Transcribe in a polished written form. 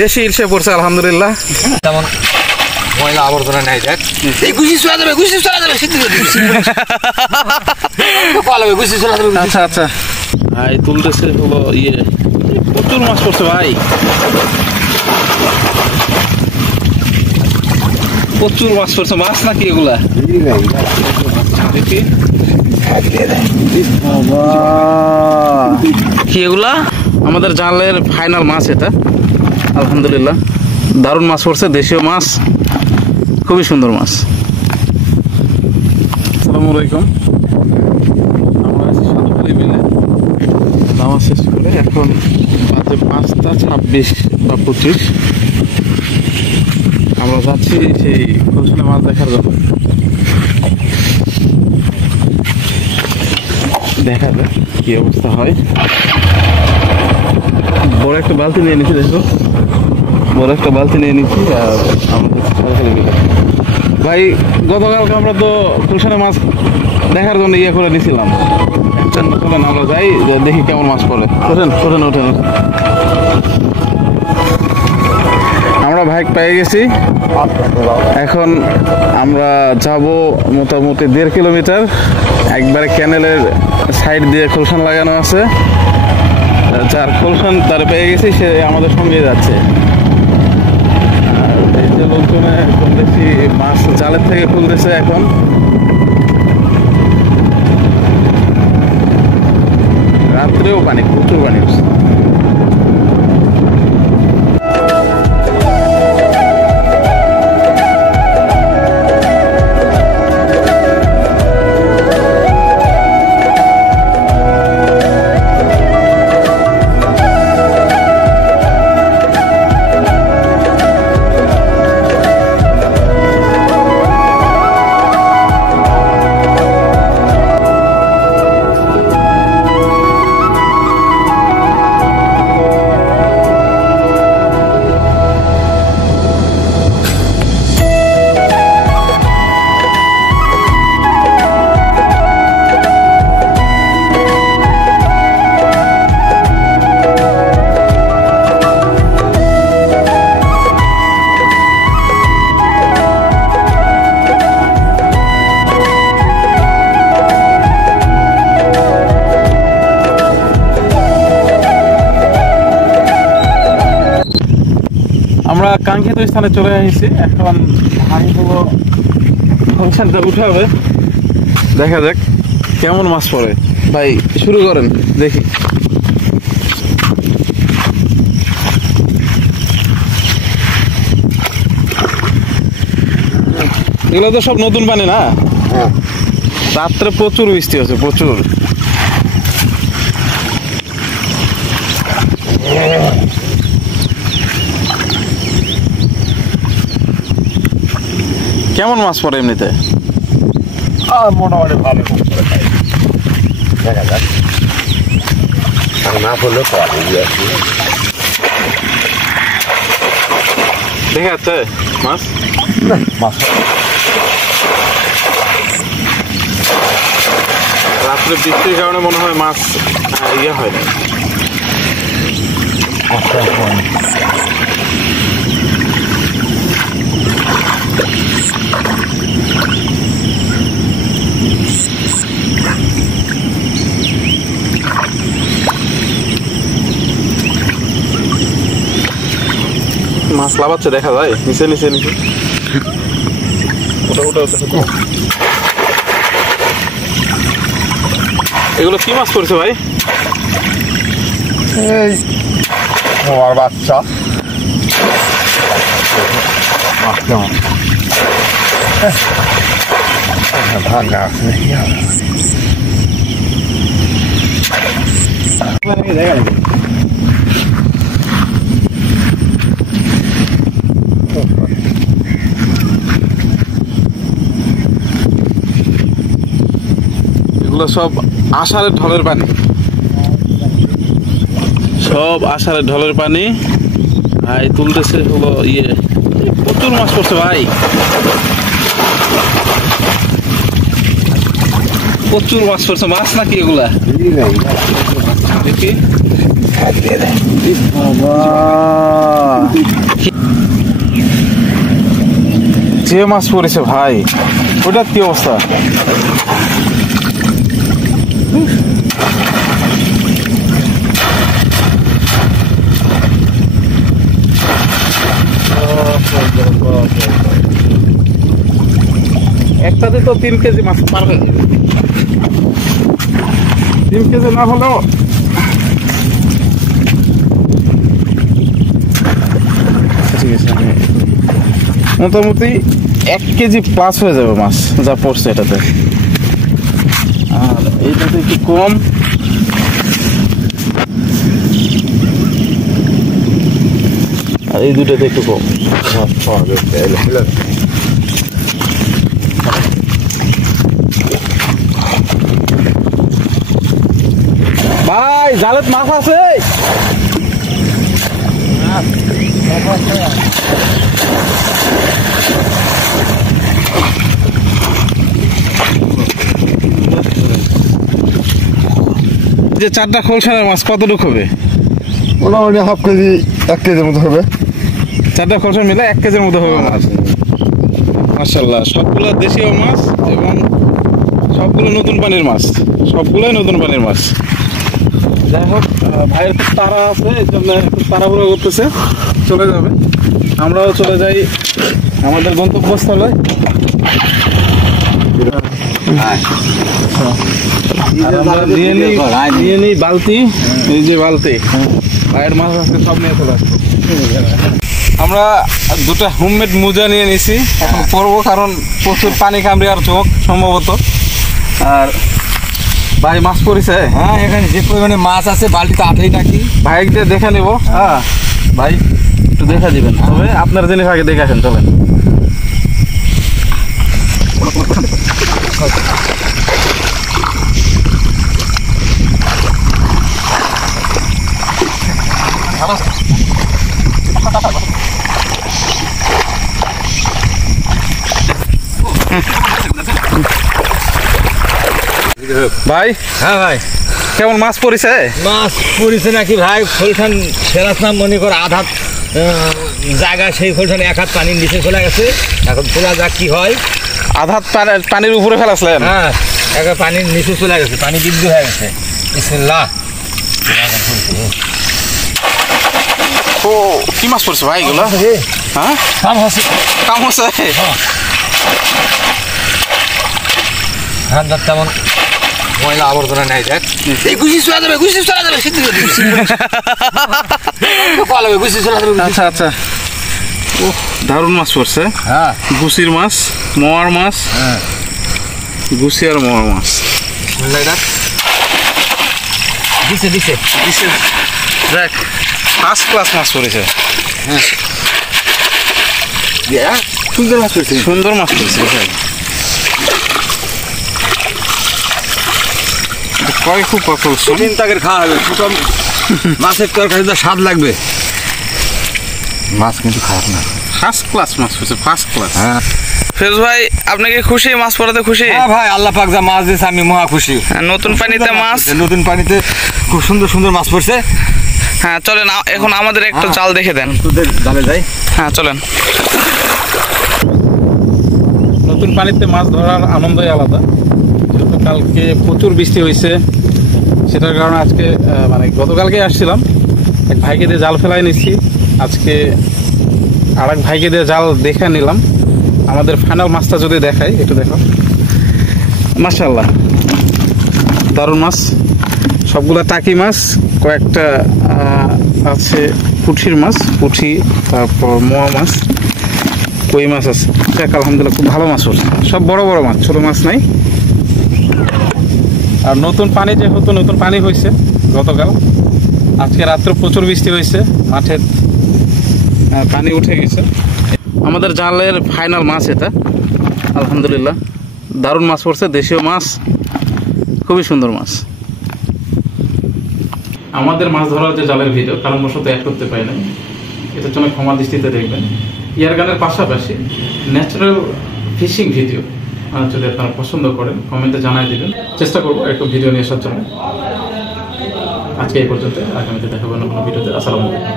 দেশি ইলশে পড়ছে আলহামদুলিল্লাহ। তেমন ময়লা আবর্জনা নাই। দেখ এই গুছি চলা যাবে, গুছি চলা যাবে, সিদ্ধ করে দিবি। কল হবে গুছি চলা যাবে। আচ্ছা আচ্ছা, ভাই তুলতেছে হলো প্রচুর মাছ পড়ছে ভাই, প্রচুর মাছ পড়ছে। মাছ নাকি এগুলা? দেখি কি এগুলা? আমাদের জালের ফাইনাল মাছ এটা, আলহামদুলিল্লাহ দারুণ মাছ পড়ছে, দেশীয় মাছ, খুবই সুন্দর মাছ। আসসালামু আলাইকুম, আমরা আছি সাধুখালী বিলে নামাজ শেষ করে। এখন বাজে 5টা 26 বা 25। আমরা যাচ্ছি সেই গুলশানে মাছ দেখার জন্য। দেখা যাক কি অবস্থা হয়। বড় একটা বালতি নিয়ে নিচ্ছি, দেখো বড় একটা বালতি নিয়ে নিচ্ছি। আর আমাদের ভাই গতকালকে আমরা তো গুলশানে মাছ দেখার জন্য করে নিয়েছিলাম। চলেন আমরা যাই, দেখি কেমন মাছ পড়ে। ওঠেন ওঠেন ওঠেন। আমরা ভাইক পেয়ে গেছি, এখন আমরা যাব মোটামুটি 1.5 কিলোমিটার। একবারে ক্যানেলের সাইড দিয়ে খোলসান লাগানো আছে, যার খোলসান তার পেয়ে গেছি, সে আমাদের সঙ্গে যাচ্ছে। আর এই যে লোকজনে এখন দেখছি মাছ জালের থেকে খুলতেছে। এখন রাত্রেও পানি, প্রচুর পানি হচ্ছে। আমরা কাঙ্ক্ষিত স্থানে চলে আসছি। এখন ভাইগুলো খোলসানটা উঠে হবে, দেখা যাক কেমন মাছ পড়ে। ভাই শুরু করেন, দেখি। এগুলো তো সব নতুন পানি না? রাত্রে প্রচুর বৃষ্টি হচ্ছে, প্রচুর। কেমন মাছ পড়ে এমনিতে? মোটামুটি ভালো দেখা যাক, না পড়লে দেখা যাচ্ছে মাছ। রাত্রে বৃষ্টির কারণে মনে হয় মাছ হয় না। মাছ লাভাচ্ছে, দেখা যায় নিচে নিচে নিচে। ওটা ওটা ওটা। এগুলো কি মাছ পড়ছে ভাই? এই আমার বাচ্চা ভাঙা আছে। এগুলো সব আষাঢ়ের ঢলের পানি, সব আষাঢ়ের ঢলের পানি। ভাই তুলতেছে হলো প্রচুর মাছ পড়ছে ভাই, প্রচুর মাছ পড়ছে। মাছ নাকি এগুলা? দেখি যে মাছ পড়েছে ভাই, ওটার কি অবস্থা? একটাতে তো 3 কেজি মাছ পার হয়ে যাবে। 3 কেজি না হলেও ঠিক আছে, মোটামুটি 1 কেজি প্লাস হয়ে যাবে মাছ যা পড়ছে এটাতে। আর এইটাতে একটু কম। আর এই দুটাতে একটু কম। ভাই জালত মাছ আছে? যে 4টা খোলসার মাছ কতটুকু হবে? মোটামুটি হাফ কেজি 1 কেজির মতো হবে। 4টা খোলসা মিলে 1 কেজির মতো হবে মাছ। মাশাআল্লাহ, সবগুলো দেশীয় মাছ এবং সবগুলো নতুন পানির মাছ, সবগুলোই নতুন পানির মাছ। যাই হোক, ভাইয়ের খুব তাড়া আছে, এই জন্য একটু তাড়াহুড়ো করতেছে, চলে যাবে। আমরাও চলে যাই আমাদের গন্তব্যস্থলে। নিয়ে নিই বালতি, এই যে বালতি, ভাইয়ের মাছ আজকে সব নিয়ে চলে আসবো। আমরা 2টা হোমমেড মোজা নিয়ে নিছি, এখন পরবো, কারণ প্রচুর পানি কামড়ে আর চোখ সম্ভবত। আর ভাই মাছ পড়েছে? হ্যাঁ, এখানে যে পরিমাণে মাছ আছে বালতিতে আঠেই নাকি। ভাইকে দেখে নিব। হ্যাঁ ভাই, একটু দেখা দিবেন, তবে আপনার জিনিস আগে দেখে আসেন, চলেন। ভাই, হ্যাঁ ভাই, কেমন মাছ পড়েছে? মাছ পড়েছে নাকি ভাই? খোলসান সেরাসনাম মনে করে আধা জায়গা, সেই খোলসান 1 হাত পানির নিচে চলে গেছে। এখন তোলা যাক কি হয়। আধা পানির উপরে ফেলাছিলেন? হ্যাঁ, 1 হাত পানির নিচে চলে গেছে, পানি বিদ্যু হয়ে গেছে। বিসমিল্লাহ। ও, কি মাছ পড়ছে ভাই এগুলো? হ্যাঁ, কাম হচ্ছে, কাম হচ্ছে। হ্যাঁ, তেমন ময়লা আবর্জনা নেই। দেখ, এই গুছি চলে যাবে, গুছি চলে যাবে, সিদ্ধ করে দিবি। গুছি চলে যাবে। আচ্ছা আচ্ছা, ও দারুণ মাছ পড়ছে। হ্যাঁ, গুছির মাছ, মোয়ার মাছ। হ্যাঁ, গুছি আর মোয়ার মাছ। দিছে দিছে দিছে। দেখ, ফার্স্ট ক্লাস মাছ পড়েছে। হ্যাঁ, সুন্দর মাছ পড়ছে, সুন্দর মাছ পড়েছে ভাই। কয় খুব পছন্দ। তাকের খাওয়া হবে, মাছের তরকারিতে স্বাদ লাগবে। মাছ কিন্তু খারাপ না, ফার্স্ট ক্লাস মাছ পড়েছে, ফার্স্ট ক্লাস। হ্যাঁ ফেরোজ ভাই, আপনি কি খুশি মাছ পড়াতে? খুশি? হ্যাঁ ভাই, আল্লাহ পাক যা মাছ দিয়েছে আমি মহা খুশি। নতুন পানিতে মাছ, নতুন পানিতে খুব সুন্দর সুন্দর মাছ পড়ছে। হ্যাঁ চলেন, এখন আমাদের একটা জাল দেখে দেন। তোদের জালে যাই। হ্যাঁ চলেন। নতুন পানিতে মাছ ধরার আনন্দই আলাদা। যেহেতু কালকে প্রচুর বৃষ্টি হয়েছে, সেটার কারণে আজকে মানে গতকালকে আসছিলাম, এক ভাইকে দিয়ে জাল ফেলাই নিচ্ছি, আজকে আর এক ভাইকে দিয়ে জাল দেখে নিলাম। আমাদের ফাইনাল মাছটা যদি দেখাই, একটু দেখো। মাশাআল্লাহ, দারুণ মাছ, সবগুলা টাকি মাছ, কয়েকটা আছে পুঁঠির মাছ, পুঁঠি, তারপর মোয়া মাছ, কই মাছ আছে। দেখ, আলহামদুলিল্লাহ খুব ভালো মাছ পড়ছে, সব বড় বড় মাছ, ছোট মাছ নাই। আর নতুন পানি, যেহেতু নতুন পানি হয়েছে গতকাল, আজকে রাত্রে প্রচুর বৃষ্টি হয়েছে, মাঠের পানি উঠে গেছে। আমাদের জালের ফাইনাল মাছ এটা, আলহামদুলিল্লাহ দারুণ মাছ পড়ছে, দেশীয় মাছ, খুবই সুন্দর মাছ। আমাদের মাছ ধরার যে জালের ভিডিও কারণবশত অ্যাড করতে পারি নাই, এটার জন্য ক্ষমা দৃষ্টিতে দেখবেন। ইয়ার গানের পাশাপাশি ন্যাচারাল ফিশিং ভিডিও যদি আপনারা পছন্দ করেন, কমেন্টে জানাই দিবেন, চেষ্টা করবো একটু ভিডিও নিয়ে আসার জন্য। আজকে এই পর্যন্ত, আগামীতে দেখাবো অন্য কোনো ভিডিওতে। আসসালামু আলাইকুম।